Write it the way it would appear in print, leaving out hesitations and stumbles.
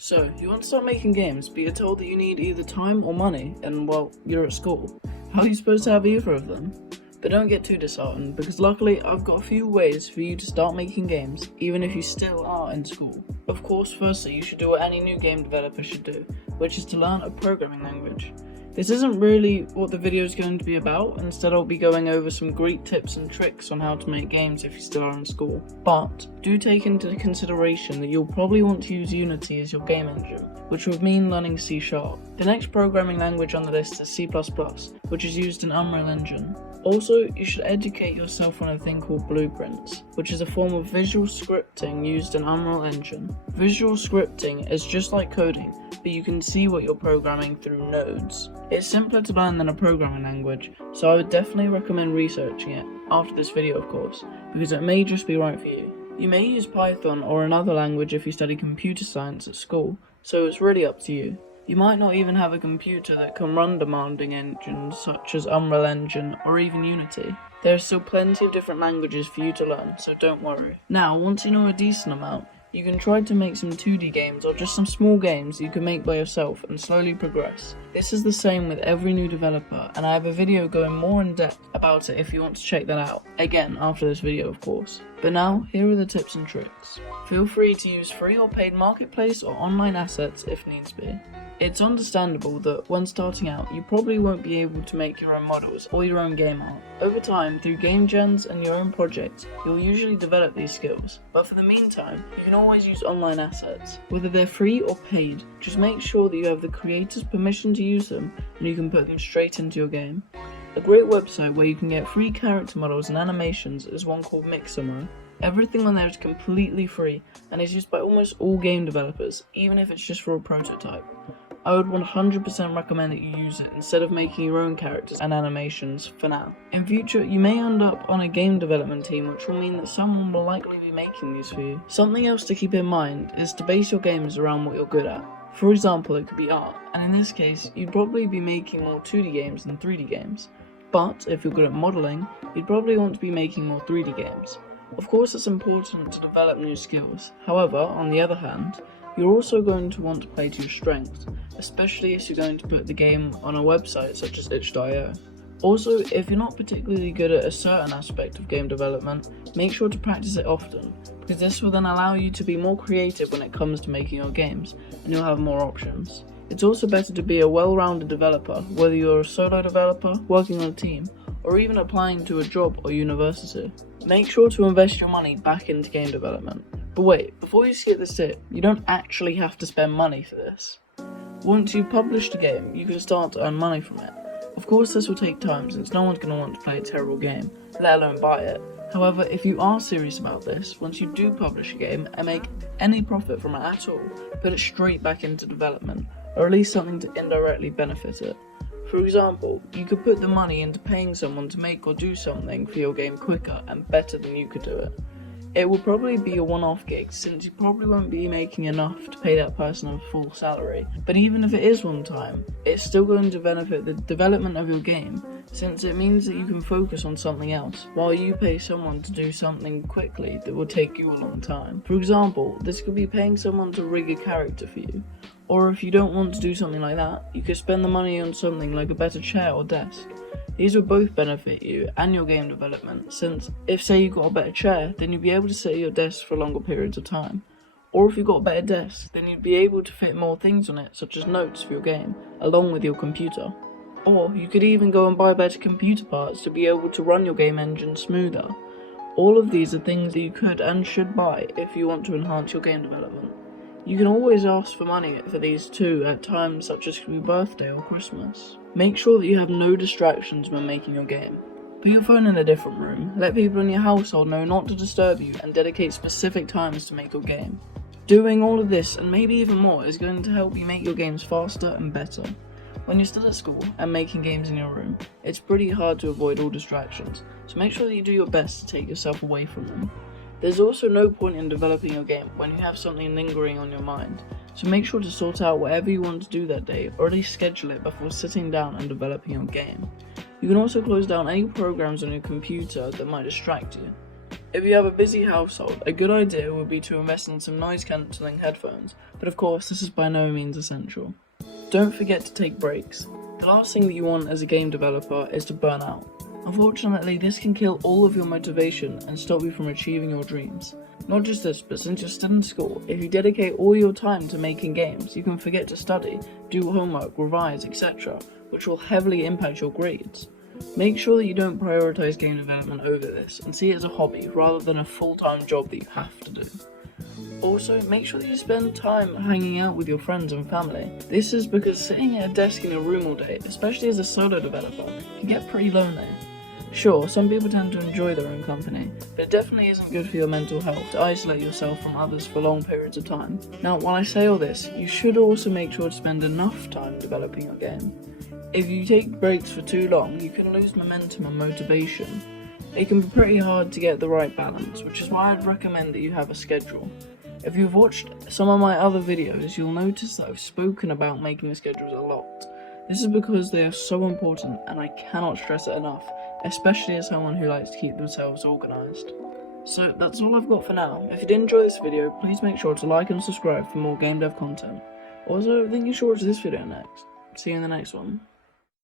So, you want to start making games, but you're told that you need either time or money, and well, you're at school. How are you supposed to have either of them? But don't get too disheartened, because luckily I've got a few ways for you to start making games, even if you still are in school. Of course, firstly, you should do what any new game developer should do, which is to learn a programming language. This isn't really what the video is going to be about. Instead, I'll be going over some great tips and tricks on how to make games if you still are in school. But do take into consideration that you'll probably want to use Unity as your game engine, which would mean learning C#. The next programming language on the list is C++, which is used in Unreal Engine. Also, you should educate yourself on a thing called blueprints, which is a form of visual scripting used in Unreal Engine. Visual scripting is just like coding, but you can see what you're programming through nodes. It's simpler to learn than a programming language, so I would definitely recommend researching it, after this video of course, because it may just be right for you. You may use Python or another language if you study computer science at school, so it's really up to you. You might not even have a computer that can run demanding engines such as Unreal Engine or even Unity. There are still plenty of different languages for you to learn, so don't worry. Now, once you know a decent amount, you can try to make some 2D games or just some small games you can make by yourself and slowly progress. This is the same with every new developer, and I have a video going more in depth about it if you want to check that out. Again, after this video of course. But now, here are the tips and tricks. Feel free to use free or paid marketplace or online assets if needs be. It's understandable that when starting out, you probably won't be able to make your own models or your own game art. Over time, through game jams and your own projects, you'll usually develop these skills. But for the meantime, you can always use online assets. Whether they're free or paid, just make sure that you have the creator's permission to use them and you can put them straight into your game. A great website where you can get free character models and animations is one called Mixamo. Everything on there is completely free and is used by almost all game developers, even if it's just for a prototype. I would 100% recommend that you use it instead of making your own characters and animations for now. In future, you may end up on a game development team, which will mean that someone will likely be making these for you. Something else to keep in mind is to base your games around what you're good at. For example, it could be art, and in this case, you'd probably be making more 2D games than 3D games. But if you're good at modeling, you'd probably want to be making more 3D games. Of course, it's important to develop new skills. However, on the other hand, you're also going to want to play to your strengths, especially if you're going to put the game on a website such as itch.io. Also, if you're not particularly good at a certain aspect of game development, make sure to practice it often, because this will then allow you to be more creative when it comes to making your games, and you'll have more options. It's also better to be a well-rounded developer, whether you're a solo developer, working on a team, or even applying to a job or university. Make sure to invest your money back into game development. But wait, before you skip this tip, you don't actually have to spend money for this. Once you've published a game, you can start to earn money from it. Of course, this will take time since no one's going to want to play a terrible game, let alone buy it. However, if you are serious about this, once you do publish a game and make any profit from it at all, put it straight back into development, or at least something to indirectly benefit it. For example, you could put the money into paying someone to make or do something for your game quicker and better than you could do it. It will probably be a one-off gig since you probably won't be making enough to pay that person a full salary, but even if it is one time, it's still going to benefit the development of your game since it means that you can focus on something else while you pay someone to do something quickly that will take you a long time. For example, this could be paying someone to rig a character for you. Or if you don't want to do something like that, you could spend the money on something like a better chair or desk. These will both benefit you and your game development, since if say you got a better chair, then you'd be able to sit at your desk for longer periods of time. Or if you got a better desk, then you'd be able to fit more things on it, such as notes for your game, along with your computer. Or you could even go and buy better computer parts to be able to run your game engine smoother. All of these are things that you could and should buy if you want to enhance your game development. You can always ask for money for these too at times such as your birthday or Christmas. Make sure that you have no distractions when making your game. Put your phone in a different room, let people in your household know not to disturb you, and dedicate specific times to make your game. Doing all of this and maybe even more is going to help you make your games faster and better. When you're still at school and making games in your room, it's pretty hard to avoid all distractions, so make sure that you do your best to take yourself away from them. There's also no point in developing your game when you have something lingering on your mind, so make sure to sort out whatever you want to do that day, or at least schedule it before sitting down and developing your game. You can also close down any programs on your computer that might distract you. If you have a busy household, a good idea would be to invest in some noise cancelling headphones, but of course this is by no means essential. Don't forget to take breaks. The last thing that you want as a game developer is to burn out. Unfortunately, this can kill all of your motivation and stop you from achieving your dreams. Not just this, but since you're still in school, if you dedicate all your time to making games, you can forget to study, do homework, revise, etc., which will heavily impact your grades. Make sure that you don't prioritize game development over this and see it as a hobby rather than a full-time job that you have to do. Also, make sure that you spend time hanging out with your friends and family. This is because sitting at a desk in a room all day, especially as a solo developer, can get pretty lonely. Sure, some people tend to enjoy their own company, but it definitely isn't good for your mental health to isolate yourself from others for long periods of time. Now, while I say all this, you should also make sure to spend enough time developing your game. If you take breaks for too long, you can lose momentum and motivation. It can be pretty hard to get the right balance, which is why I'd recommend that you have a schedule. If you've watched some of my other videos, you'll notice that I've spoken about making schedules a lot. This is because they are so important and I cannot stress it enough, especially as someone who likes to keep themselves organised. So that's all I've got for now. If you did enjoy this video, please make sure to like and subscribe for more game dev content. Also, I think you should watch this video next. See you in the next one.